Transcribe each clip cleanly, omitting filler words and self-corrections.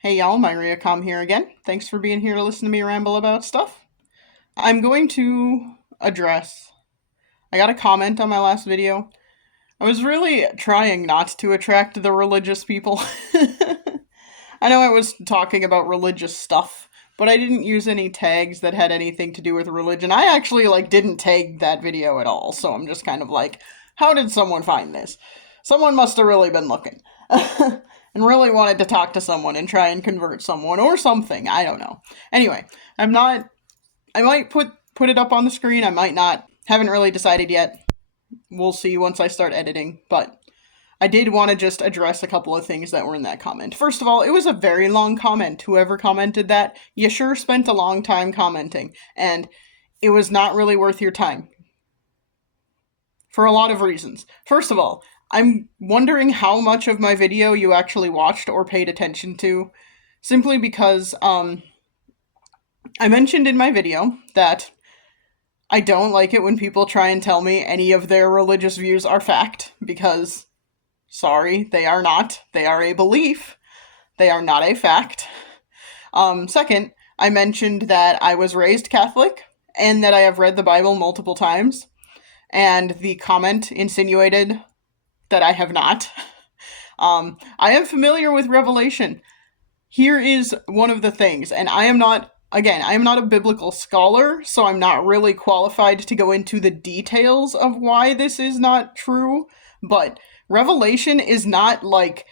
Hey y'all, MyRiaCom here again. Thanks for being here to listen to me ramble about stuff. I'm going to address. I got a comment on my last video. I was really trying not to attract the religious people. I know I was talking about religious stuff, but I didn't use any tags that had anything to do with religion. I actually didn't tag that video at all, so I'm just kind of like, how did someone find this? Someone must have really been looking. And really wanted to talk to someone and try and convert someone or something. I don't know. Anyway, I might put it up on the screen. I might not. Haven't really decided yet. We'll see once I start editing, but I did want to just address a couple of things that were in that comment. First of all, it was a very long comment. Whoever commented that, you sure spent a long time commenting, and it was not really worth your time. For a lot of reasons. First of all, I'm wondering how much of my video you actually watched or paid attention to, simply because I mentioned in my video that I don't like it when people try and tell me any of their religious views are fact, because, sorry, they are not. They are a belief. They are not a fact. Second, I mentioned that I was raised Catholic, and that I have read the Bible multiple times, and the comment insinuated that I have not. I am familiar with Revelation. Here is one of the things, and I am not a biblical scholar, so I'm not really qualified to go into the details of why this is not true, but Revelation is not like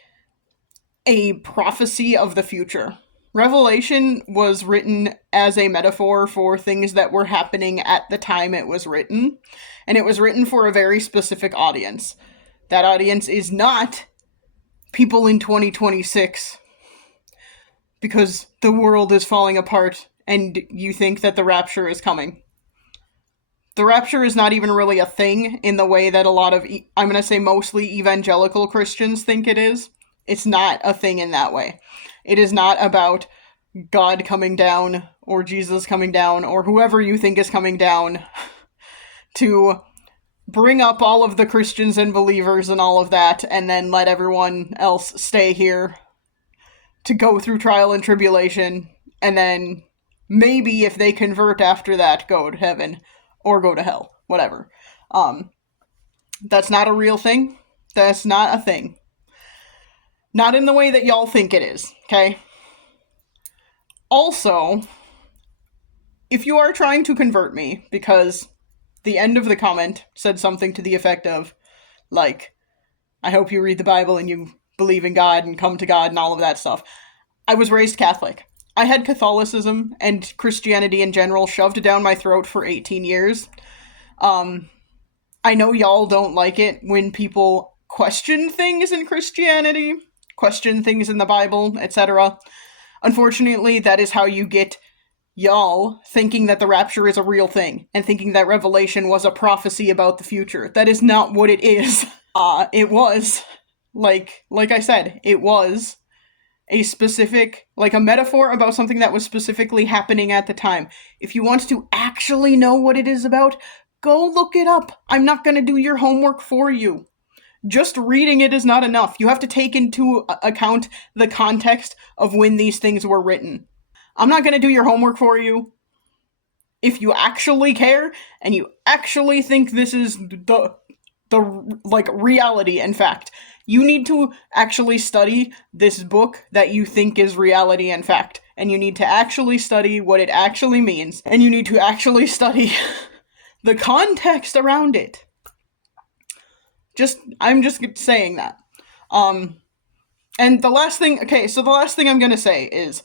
a prophecy of the future. Revelation was written as a metaphor for things that were happening at the time it was written, and it was written for a very specific audience. That audience is not people in 2026, because the world is falling apart and you think that the rapture is coming. The rapture is not even really a thing in the way that a lot of, I'm going to say mostly evangelical Christians think it is. It's not a thing in that way. It is not about God coming down, or Jesus coming down, or whoever you think is coming down to bring up all of the Christians and believers and all of that, and then let everyone else stay here to go through trial and tribulation, and then maybe if they convert after that, go to heaven, or go to hell, whatever. That's not a real thing. That's not a thing. Not in the way that y'all think it is, okay? Also, if you are trying to convert me, because the end of the comment said something to the effect of, like, I hope you read the Bible and you believe in God and come to God and all of that stuff. I was raised Catholic. I had Catholicism and Christianity in general shoved down my throat for 18 years. I know y'all don't like it when people question things in Christianity, question things in the Bible, etc. Unfortunately, that is how you get y'all thinking that the rapture is a real thing, and thinking that Revelation was a prophecy about the future. That is not what it is. It was, like I said, it was a specific, a metaphor about something that was specifically happening at the time. If you want to actually know what it is about, go look it up. I'm not gonna do your homework for you. Just reading it is not enough. You have to take into account the context of when these things were written. I'm not going to do your homework for you. If you actually care and you actually think this is the reality and fact, you need to actually study this book that you think is reality and fact, and you need to actually study what it actually means, and you need to actually study the context around it. I'm just saying that. And the last thing I'm going to say is,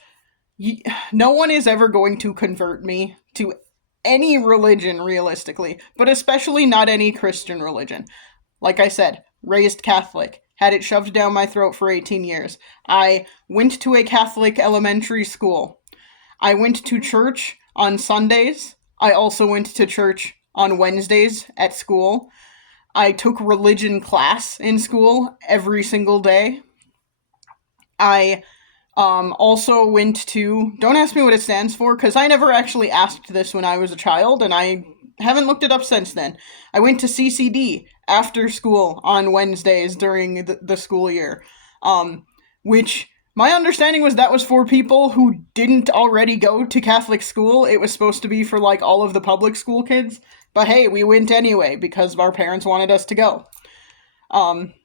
no one is ever going to convert me to any religion, realistically, but especially not any Christian religion. Like I said, raised Catholic, had it shoved down my throat for 18 years. I went to a Catholic elementary school. I went to church on Sundays. I also went to church on Wednesdays at school. I took religion class in school every single day. I also went to, don't ask me what it stands for, because I never actually asked this when I was a child, and I haven't looked it up since then. I went to CCD after school on Wednesdays during the school year, which My understanding was that was for people who didn't already go to Catholic school. It was supposed to be for, like, all of the public school kids. But hey, we went anyway because our parents wanted us to go. I've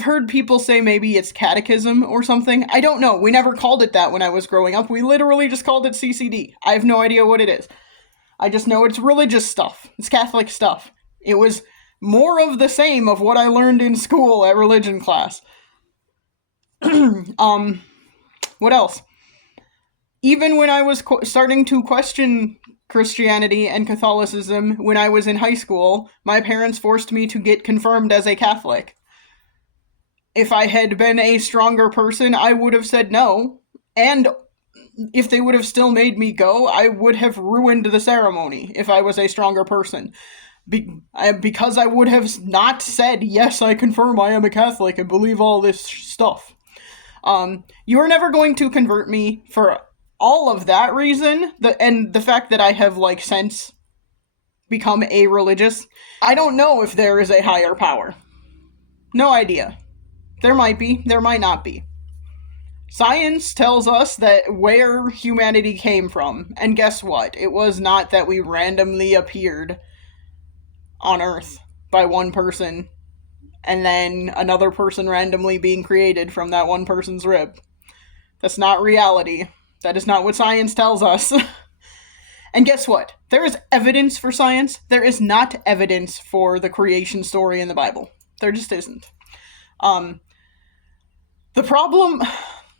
heard people say maybe it's catechism or something. I don't know. We never called it that when I was growing up. We literally just called it CCD. I have no idea what it is. I just know it's religious stuff. It's Catholic stuff. It was more of the same of what I learned in school at religion class. What else? Even when I was starting to question Christianity and Catholicism when I was in high school, my parents forced me to get confirmed as a Catholic. If I had been a stronger person, I would have said no. And if they would have still made me go, I would have ruined the ceremony if I was a stronger person. Because I would have not said, yes, I confirm I am a Catholic and believe all this stuff. You are never going to convert me for all of that reason, and the fact that I have, like, since become a-religious. I don't know if there is a higher power. No idea. There might be, there might not be. Science tells us that where humanity came from, and guess what? It was not that we randomly appeared on Earth by one person, and then another person randomly being created from that one person's rib. That's not reality. That is not what science tells us. And guess what? There is evidence for science. There is not evidence for the creation story in the Bible. There just isn't. The problem...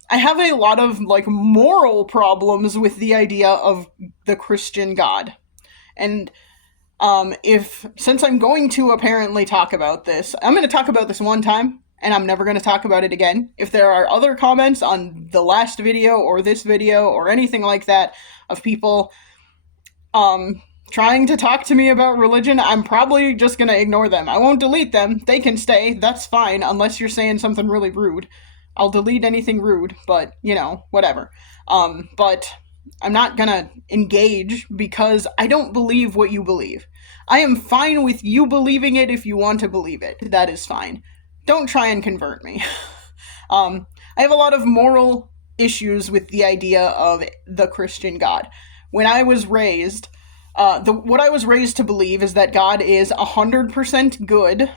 I have a lot of, like, moral problems with the idea of the Christian God. And since I'm going to apparently talk about this, I'm going to talk about this one time, and I'm never going to talk about it again. If there are other comments on the last video or this video or anything like that of people trying to talk to me about religion, I'm probably just going to ignore them. I won't delete them. They can stay. That's fine, unless you're saying something really rude. I'll delete anything rude, but, you know, whatever. But I'm not gonna engage because I don't believe what you believe. I am fine with you believing it if you want to believe it. That is fine. Don't try and convert me. I have a lot of moral issues with the idea of the Christian God. When I was raised, what I was raised to believe is that God is 100% good.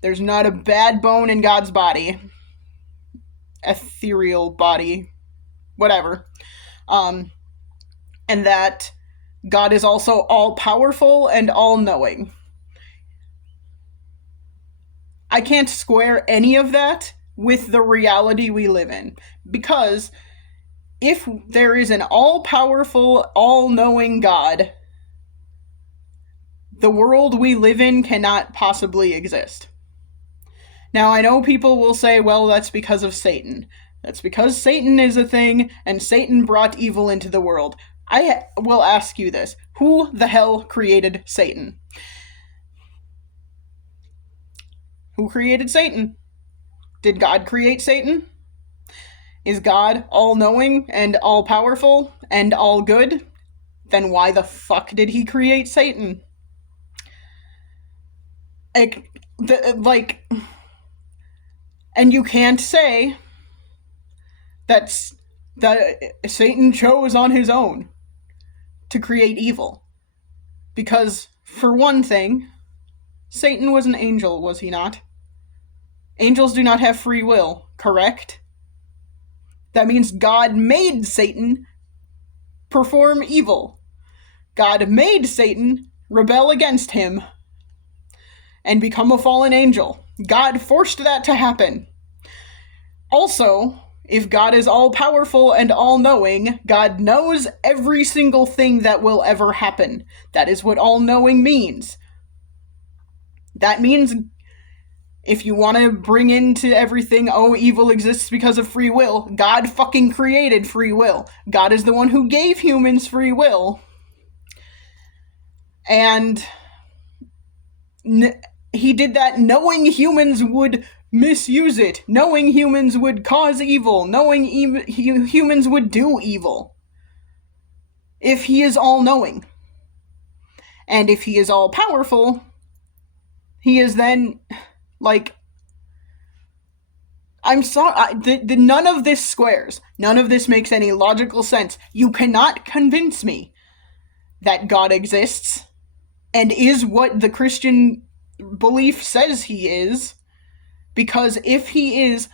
There's not a bad bone in God's body. Ethereal body, whatever, and that God is also all-powerful and all-knowing. I can't square any of that with the reality we live in, because if there is an all-powerful, all-knowing God, the world we live in cannot possibly exist. Now, I know people will say, well, that's because of Satan. That's because Satan is a thing, and Satan brought evil into the world. I will ask you this. Who the hell created Satan? Who created Satan? Did God create Satan? Is God all-knowing and all-powerful and all-good? Then why the fuck did he create Satan? And you can't say that Satan chose on his own to create evil. Because, for one thing, Satan was an angel, was he not? Angels do not have free will, correct? That means God made Satan perform evil. God made Satan rebel against him and become a fallen angel. God forced that to happen. Also, if God is all-powerful and all-knowing, God knows every single thing that will ever happen. That is what all-knowing means. That means, if you want to bring into everything, oh, evil exists because of free will, God fucking created free will. God is the one who gave humans free will. And he did that knowing humans would misuse it, knowing humans would cause evil, knowing humans would do evil. If he is all-knowing. And if he is all-powerful, he is then, like, I'm sorry. None of this squares. None of this makes any logical sense. You cannot convince me that God exists and is what the Christian belief says he is, because if he is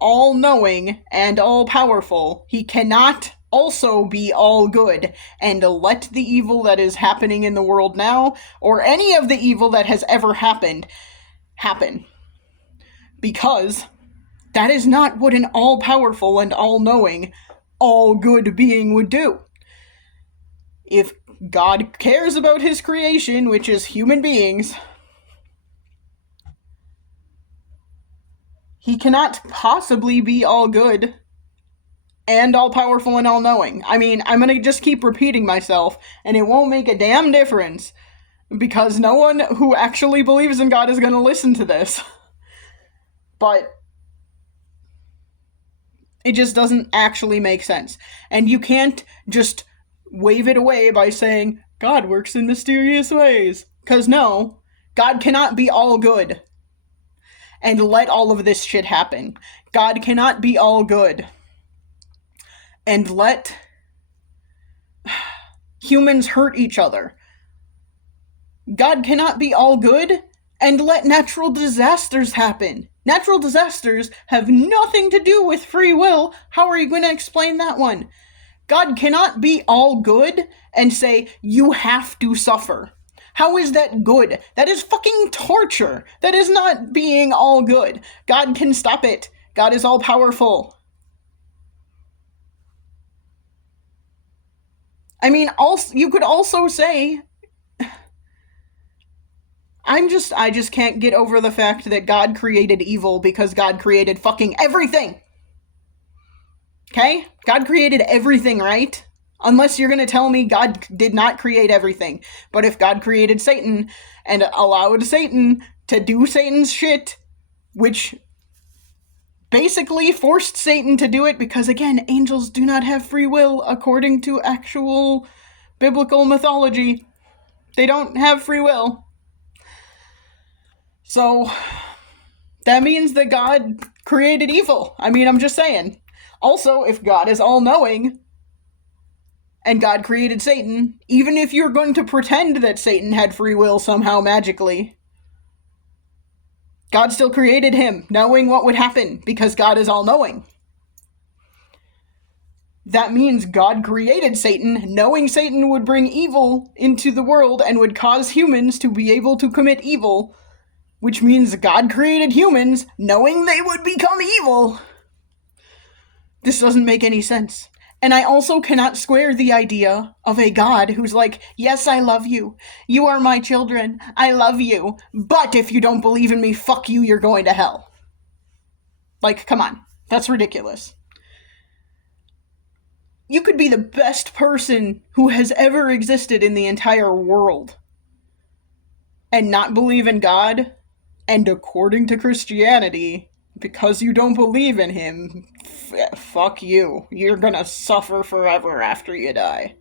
all-knowing and all-powerful, he cannot also be all good and let the evil that is happening in the world now, or any of the evil that has ever happened, happen. Because that is not what an all-powerful and all-knowing, all-good being would do. If God cares about his creation, which is human beings, he cannot possibly be all good and all-powerful and all-knowing. I mean, I'm gonna just keep repeating myself, and it won't make a damn difference, because no one who actually believes in God is gonna listen to this. But it just doesn't actually make sense. And you can't just wave it away by saying, God works in mysterious ways. Because no, God cannot be all good and let all of this shit happen. God cannot be all good and let humans hurt each other. God cannot be all good and let natural disasters happen. Natural disasters have nothing to do with free will. How are you going to explain that one? God cannot be all good and say, you have to suffer. How is that good? That is fucking torture. That is not being all good. God can stop it. God is all powerful. I mean, also, you could also say, I just can't get over the fact that God created evil because God created fucking everything. Okay? God created everything, right? Unless you're gonna tell me God did not create everything. But if God created Satan and allowed Satan to do Satan's shit, which basically forced Satan to do it, because again, angels do not have free will according to actual biblical mythology. They don't have free will. So that means that God created evil. I mean, I'm just saying. Also, if God is all-knowing and God created Satan, even if you're going to pretend that Satan had free will somehow magically, God still created him, knowing what would happen, because God is all-knowing. That means God created Satan, knowing Satan would bring evil into the world and would cause humans to be able to commit evil, which means God created humans, knowing they would become evil. This doesn't make any sense. And I also cannot square the idea of a God who's like, yes, I love you. You are my children. I love you. But if you don't believe in me, fuck you, you're going to hell. Like, come on. That's ridiculous. You could be the best person who has ever existed in the entire world and not believe in God, and according to Christianity, because you don't believe in him, fuck you. You're gonna suffer forever after you die.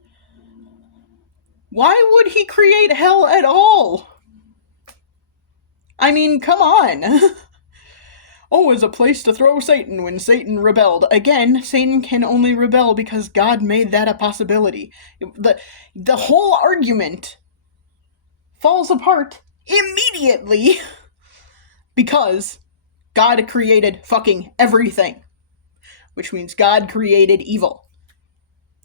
Why would he create hell at all? I mean, come on. Oh, as a place to throw Satan when Satan rebelled. Again, Satan can only rebel because God made that a possibility. The whole argument falls apart immediately because God created fucking everything, which means God created evil.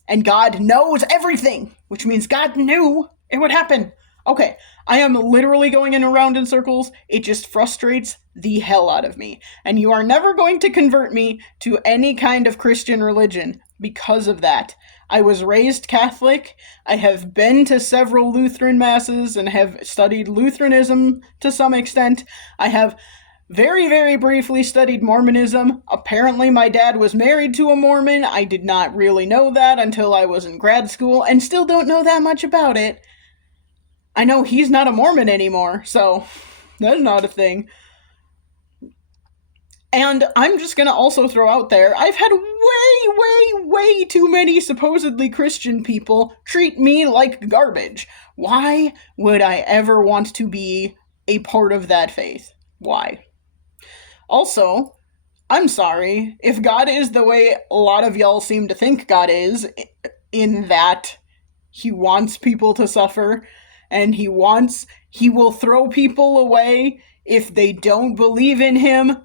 And God knows everything, which means God knew it would happen. Okay, I am literally going around in circles. It just frustrates the hell out of me. And you are never going to convert me to any kind of Christian religion because of that. I was raised Catholic. I have been to several Lutheran masses and have studied Lutheranism to some extent. I have very, very briefly studied Mormonism. Apparently my dad was married to a Mormon. I did not really know that until I was in grad school, and still don't know that much about it. I know he's not a Mormon anymore, so that's not a thing. And I'm just gonna also throw out there, I've had way too many supposedly Christian people treat me like garbage. Why would I ever want to be a part of that faith? Why? Also, I'm sorry. If God is the way a lot of y'all seem to think God is, in that he wants people to suffer, and he will throw people away if they don't believe in him,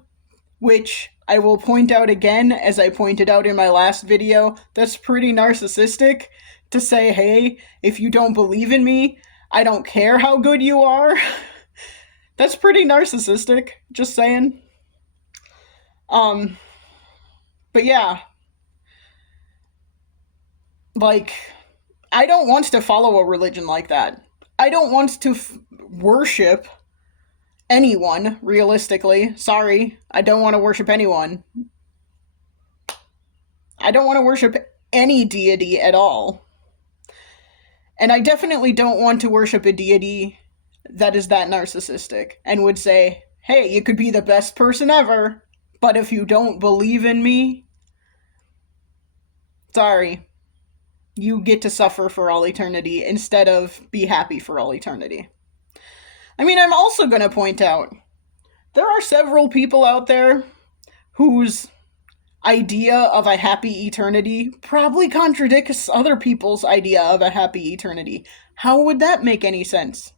which I will point out again, as I pointed out in my last video, that's pretty narcissistic to say, hey, if you don't believe in me, I don't care how good you are. That's pretty narcissistic, just saying. But yeah, like, I don't want to follow a religion like that. I don't want to worship anyone, realistically. Sorry, I don't want to worship anyone. I don't want to worship any deity at all. And I definitely don't want to worship a deity that is that narcissistic and would say, hey, you could be the best person ever, but if you don't believe in me, sorry, you get to suffer for all eternity instead of be happy for all eternity. I mean, I'm also going to point out there are several people out there whose idea of a happy eternity probably contradicts other people's idea of a happy eternity. How would that make any sense?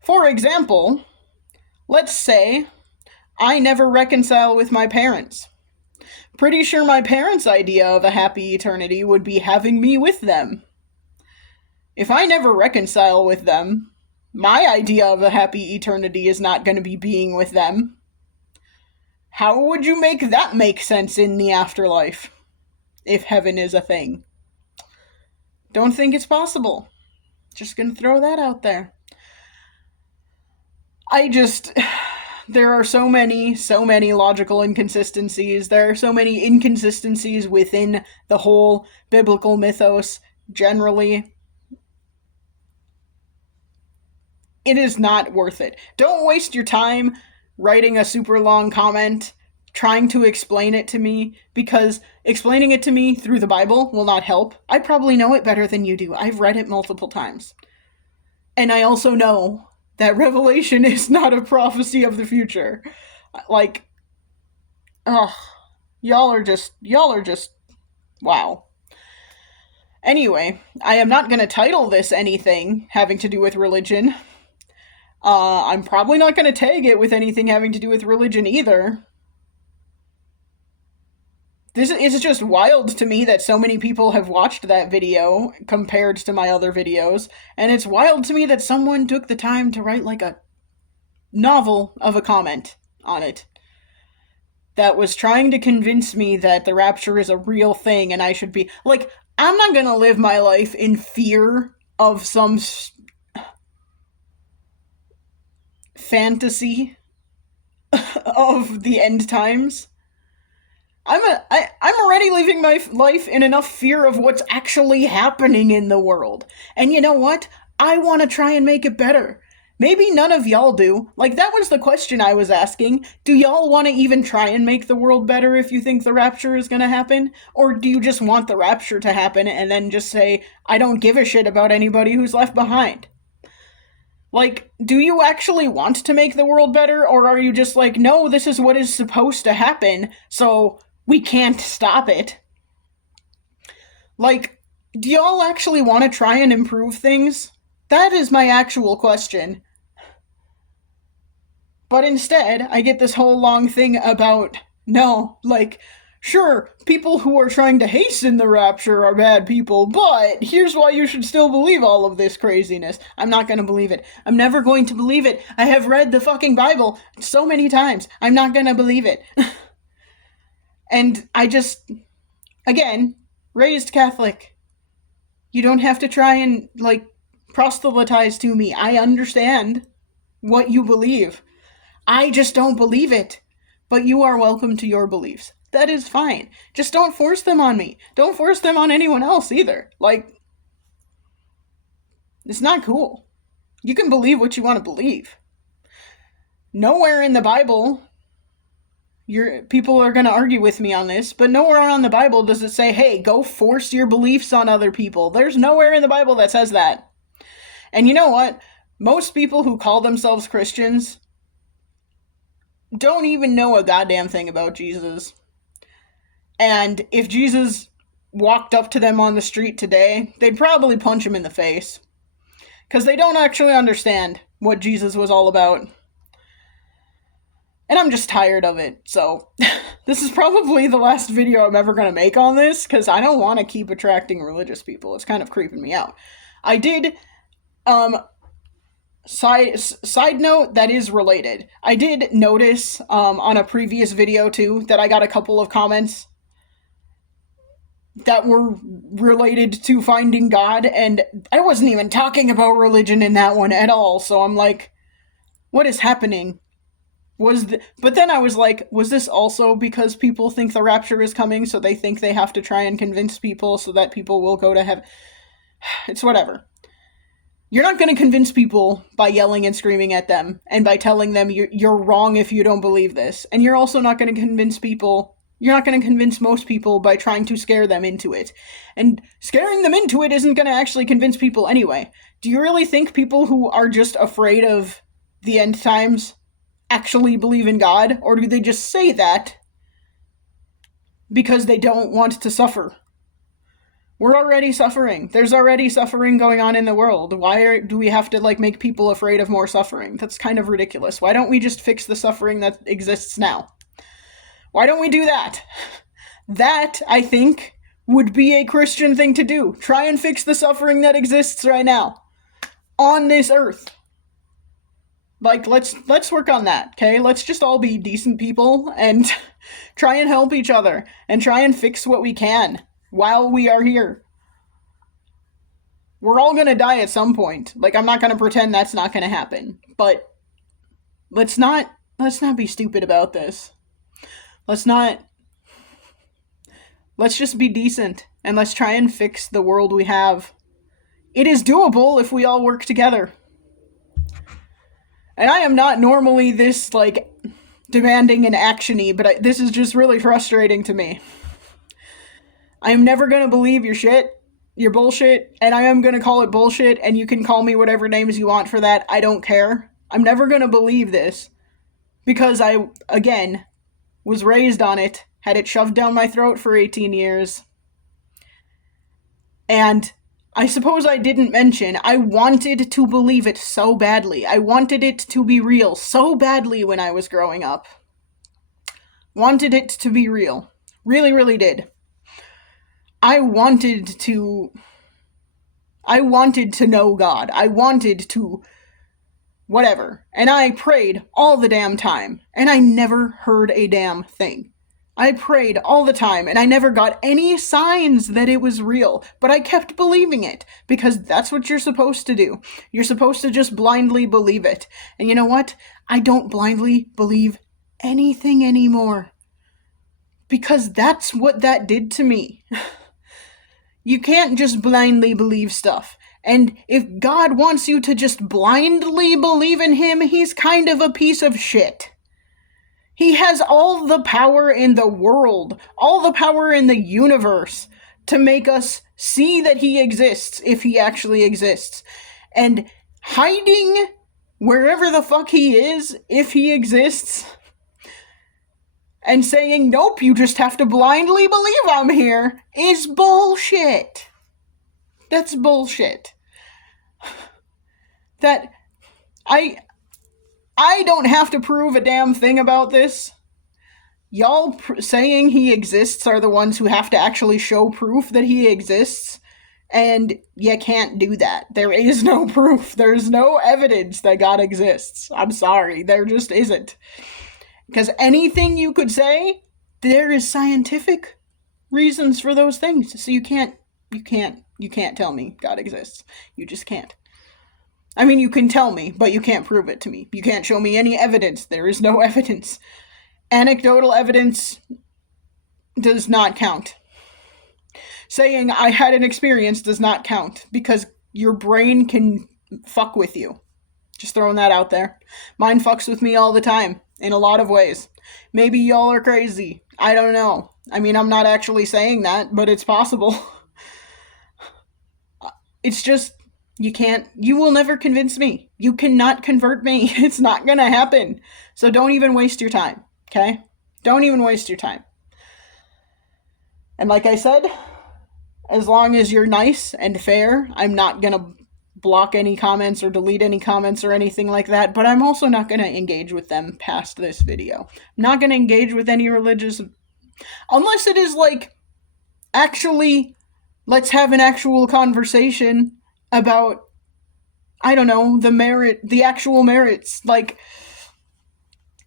For example, let's say I never reconcile with my parents. Pretty sure my parents' idea of a happy eternity would be having me with them. If I never reconcile with them, my idea of a happy eternity is not going to be being with them. How would you make that make sense in the afterlife? If heaven is a thing. Don't think it's possible. Just gonna throw that out there. There are so many logical inconsistencies. There are so many inconsistencies within the whole biblical mythos generally. It is not worth it. Don't waste your time writing a super long comment trying to explain it to me, because explaining it to me through the Bible will not help. I probably know it better than you do. I've read it multiple times. And I also know that Revelation is not a prophecy of the future. Like, y'all are just, wow. Anyway, I am not going to title this anything having to do with religion. I'm probably not going to tag it with anything having to do with religion either. This is just wild to me that so many people have watched that video compared to my other videos, and it's wild to me that someone took the time to write like a novel of a comment on it that was trying to convince me that the rapture is a real thing and I should be like, I'm not gonna live my life in fear of some fantasy of the end times. I'm already living my life in enough fear of what's actually happening in the world. And you know what? I want to try and make it better. Maybe none of y'all do. Like, that was the question I was asking. Do y'all want to even try and make the world better if you think the rapture is going to happen? Or do you just want the rapture to happen and then just say, I don't give a shit about anybody who's left behind? Like, do you actually want to make the world better? Or are you just like, no, this is what is supposed to happen, so we can't stop it? Like, do y'all actually want to try and improve things? That is my actual question. But instead, I get this whole long thing about, no, like, sure, people who are trying to hasten the rapture are bad people, but here's why you should still believe all of this craziness. I'm not gonna believe it. I'm never going to believe it. I have read the fucking Bible so many times. I'm not gonna believe it. And I just, again, raised Catholic. You don't have to try and, like, proselytize to me. I understand what you believe. I just don't believe it. But you are welcome to your beliefs. That is fine. Just don't force them on me. Don't force them on anyone else either. Like, it's not cool. You can believe what you want to believe. Nowhere in the Bible, people are going to argue with me on this, but nowhere on the Bible does it say, hey, go force your beliefs on other people. There's nowhere in the Bible that says that. And you know what? Most people who call themselves Christians don't even know a goddamn thing about Jesus. And if Jesus walked up to them on the street today, they'd probably punch him in the face. Because they don't actually understand what Jesus was all about. And I'm just tired of it, so this is probably the last video I'm ever going to make on this, because I don't want to keep attracting religious people. It's kind of creeping me out. I did, side note that is related. I did notice, on a previous video too, that I got a couple of comments that were related to finding God, and I wasn't even talking about religion in that one at all, so I'm like, what is happening? But then I was like, was this also because people think the rapture is coming, so they think they have to try and convince people so that people will go to heaven? It's whatever. You're not going to convince people by yelling and screaming at them and by telling them you're wrong if you don't believe this. And you're also not going to convince people, you're not going to convince most people by trying to scare them into it. And scaring them into it isn't going to actually convince people anyway. Do you really think people who are just afraid of the end times actually believe in God, or do they just say that because they don't want to suffer? We're already suffering. There's already suffering going on in the world. Why do we have to make people afraid of more suffering? That's kind of ridiculous. Why don't we just fix the suffering that exists now? Why don't we do that? That, I think, would be a Christian thing to do. Try and fix the suffering that exists right now on this earth. Let's work on that, okay? Let's just all be decent people and try and help each other and try and fix what we can while we are here. We're all gonna die at some point. I'm not gonna pretend that's not gonna happen. But let's not be stupid about this. Let's just be decent and let's try and fix the world we have. It is doable if we all work together. And I am not normally this, demanding and actiony, but this is just really frustrating to me. I am never gonna believe your shit, your bullshit, and I am gonna call it bullshit, and you can call me whatever names you want for that. I don't care. I'm never gonna believe this. Because I, again, was raised on it, had it shoved down my throat for 18 years. And I suppose I didn't mention, I wanted to believe it so badly. I wanted it to be real so badly when I was growing up. Wanted it to be real. Really, really did. I wanted to know God. I wanted to whatever. And I prayed all the damn time. And I never heard a damn thing. I prayed all the time, and I never got any signs that it was real, but I kept believing it, because that's what you're supposed to do. You're supposed to just blindly believe it. And you know what? I don't blindly believe anything anymore. Because that's what that did to me. You can't just blindly believe stuff. And if God wants you to just blindly believe in him, he's kind of a piece of shit. He has all the power in the world, all the power in the universe to make us see that he exists, if he actually exists. And hiding wherever the fuck he is, if he exists, and saying, nope, you just have to blindly believe I'm here, is bullshit. That's bullshit. That I don't have to prove a damn thing about this. Y'all saying he exists are the ones who have to actually show proof that he exists, and you can't do that. There is no proof. There's no evidence that God exists. I'm sorry, there just isn't. Because anything you could say, there is scientific reasons for those things. So you can't tell me God exists. You just can't. I mean, you can tell me, but you can't prove it to me. You can't show me any evidence. There is no evidence. Anecdotal evidence does not count. Saying I had an experience does not count, because your brain can fuck with you. Just throwing that out there. Mine fucks with me all the time, in a lot of ways. Maybe y'all are crazy. I don't know. I mean, I'm not actually saying that, but it's possible. It's just, you will never convince me. You cannot convert me. It's not gonna happen. So don't even waste your time, okay? Don't even waste your time. And like I said, as long as you're nice and fair, I'm not going to block any comments or delete any comments or anything like that, but I'm also not going to engage with them past this video. I'm not going to engage with any religious, unless it is like, actually, let's have an actual conversation about, I don't know, the actual merits. Like,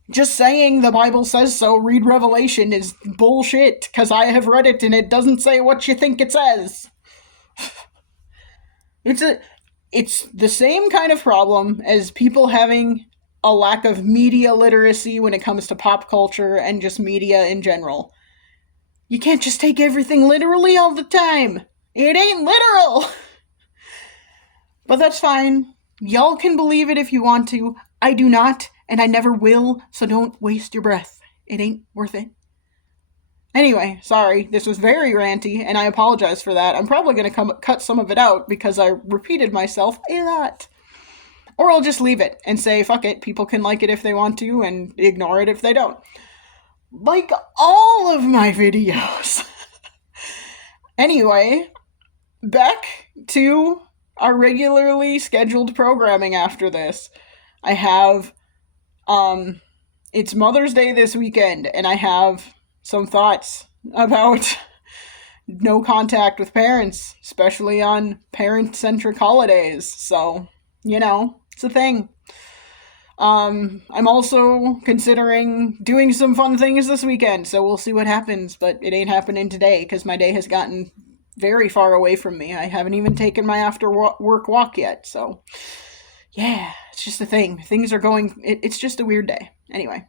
just saying the Bible says so, read Revelation, is bullshit, because I have read it and it doesn't say what you think it says. It's the same kind of problem as people having a lack of media literacy when it comes to pop culture and just media in general. You can't just take everything literally all the time. It ain't literal. But that's fine. Y'all can believe it if you want to. I do not, and I never will, so don't waste your breath. It ain't worth it. Anyway, sorry, this was very ranty, and I apologize for that. I'm probably going to cut some of it out because I repeated myself a lot. Or I'll just leave it and say, fuck it, people can like it if they want to, and ignore it if they don't. Like all of my videos. Anyway, back to our regularly scheduled programming after this. I have, it's Mother's Day this weekend, and I have some thoughts about no contact with parents, especially on parent-centric holidays. So, it's a thing. I'm also considering doing some fun things this weekend, so we'll see what happens, but it ain't happening today because my day has gotten very far away from me. I haven't even taken my after-work walk yet, so yeah, it's just a thing. Things are going, it's just a weird day. Anyway.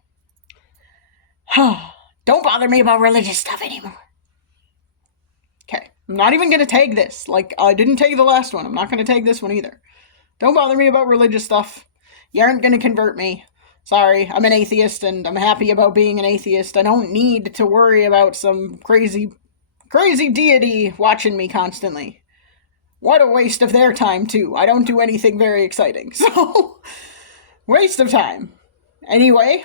Don't bother me about religious stuff anymore. Okay, I'm not even going to tag this. Like, I didn't tag the last one. I'm not going to tag this one either. Don't bother me about religious stuff. You aren't going to convert me. Sorry, I'm an atheist, and I'm happy about being an atheist. I don't need to worry about some crazy deity watching me constantly. What a waste of their time, too. I don't do anything very exciting, so waste of time. Anyway,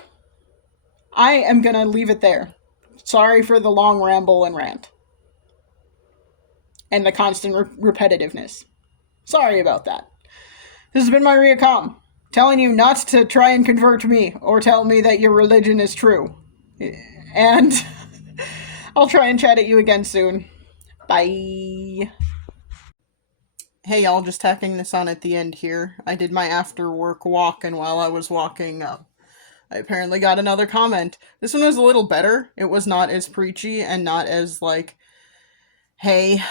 I am going to leave it there. Sorry for the long ramble and rant. And the constant repetitiveness. Sorry about that. This has been my Riacom, telling you not to try and convert me or tell me that your religion is true. And I'll try and chat at you again soon. Bye. Hey y'all, just tacking this on at the end here. I did my after work walk, and while I was walking up, I apparently got another comment. This one was a little better. It was not as preachy and not as like, hey,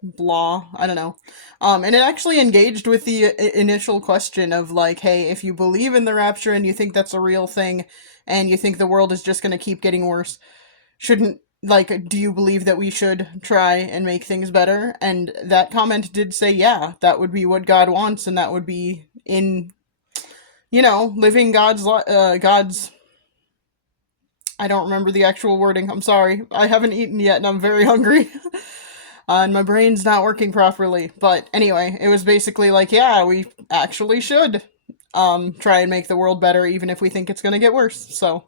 blah, I don't know. And it actually engaged with the initial question of like, hey, if you believe in the rapture and you think that's a real thing and you think the world is just going to keep getting worse, do you believe that we should try and make things better? And that comment did say, yeah, that would be what God wants, and that would be in, living God's, I don't remember the actual wording, I'm sorry. I haven't eaten yet and I'm very hungry. And my brain's not working properly. But anyway, it was basically like, yeah, we actually should try and make the world better, even if we think it's going to get worse. So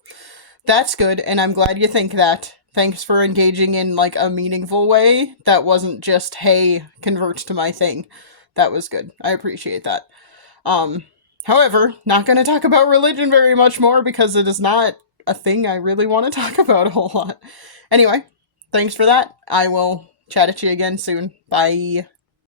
that's good, and I'm glad you think that. Thanks for engaging in, like, a meaningful way. That wasn't just, hey, convert to my thing. That was good. I appreciate that. However, not going to talk about religion very much more because it is not a thing I really want to talk about a whole lot. Anyway, thanks for that. I will chat at you again soon. Bye.